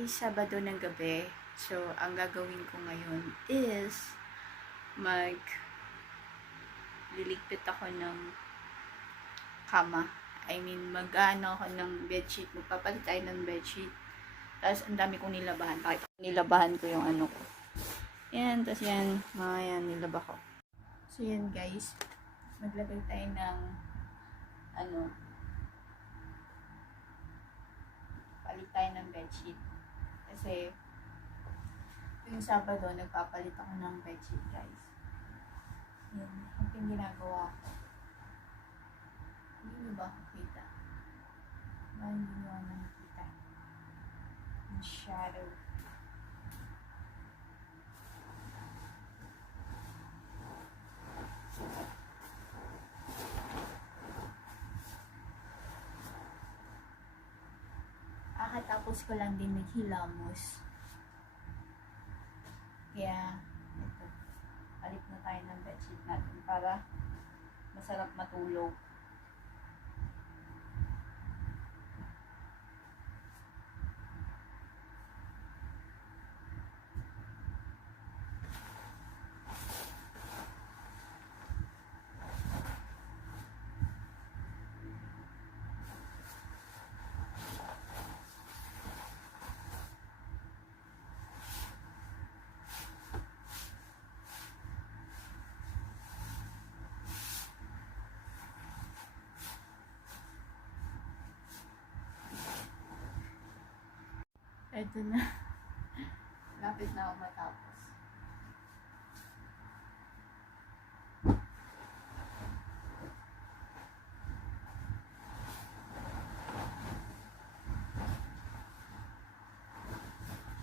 ay Sabado ng gabi. So, ang gagawin ko ngayon is liligpit ako ng kama. I mean, mag-ano ako ng bedsheet. Magpapalit tayo ng bedsheet. Tapos, ang dami kong nilabahan. Bakit nilabahan ko yung ano ko. Yan, tapos yan. Yan, nilaba ko. So, yan guys. Maglagay tayo ng palit tayo ng bedsheet. Kasi, yung Sabado, nagpapalit ako ng bedsheet, guys. Yan. Ito yung ginagawa ko. Hindi nyo ba makita? Hindi nyo nakikita. Yung shadow. Tapos ko lang din naghilamos. Kaya, ito. Palit na tayo ng bedsheet natin para masarap matulog. Ito na. Lapit na ako matapos.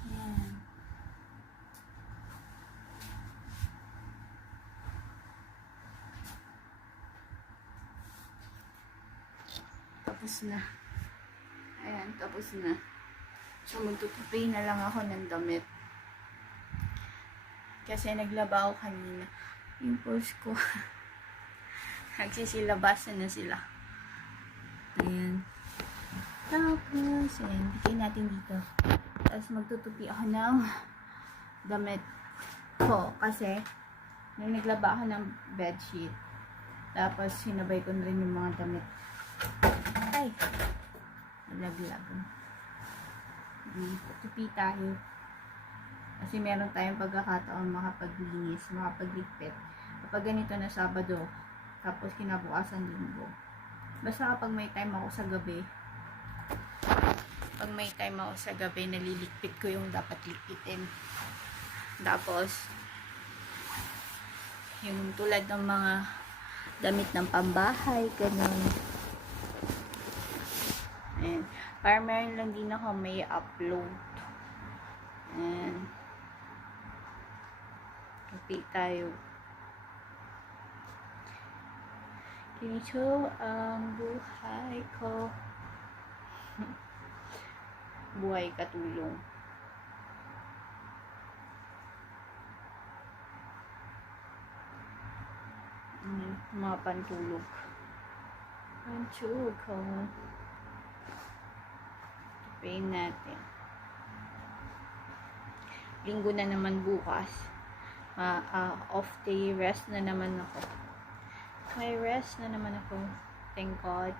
Yan. Tapos na. Ayan, tapos na. So, magtutupi na lang ako ng damit. Kasi naglaba ako kanina. Yung pulse ko. Nagsisilabasan na sila. Ayan. Tapos, ayan. Bikin natin dito. Tapos, magtutupi ako ng damit ko. Kasi, nung naglaba ako ng bedsheet, tapos, sinabay ko na rin yung mga damit. Ay! Nalaglag. Tupi tayo. Kasi meron tayong pagkakataon makapaglinis, makapagligpit. Kapag ganito na Sabado, tapos kinabukasan Linggo. Basta kapag may time ako sa gabi, naliligpit ko yung dapat ligpitin. Tapos, yung tulad ng mga damit ng pambahay, ganun. Ayan. Para meron lang din ako may upload. Ayan. Kapit tayo. Ganito ang buhay ko. Buhay katulong. Mga pantulog. Pantulog ko. Tupiin natin. Linggo na naman bukas. Off day, rest na naman ako. May rest na naman ako. Thank God.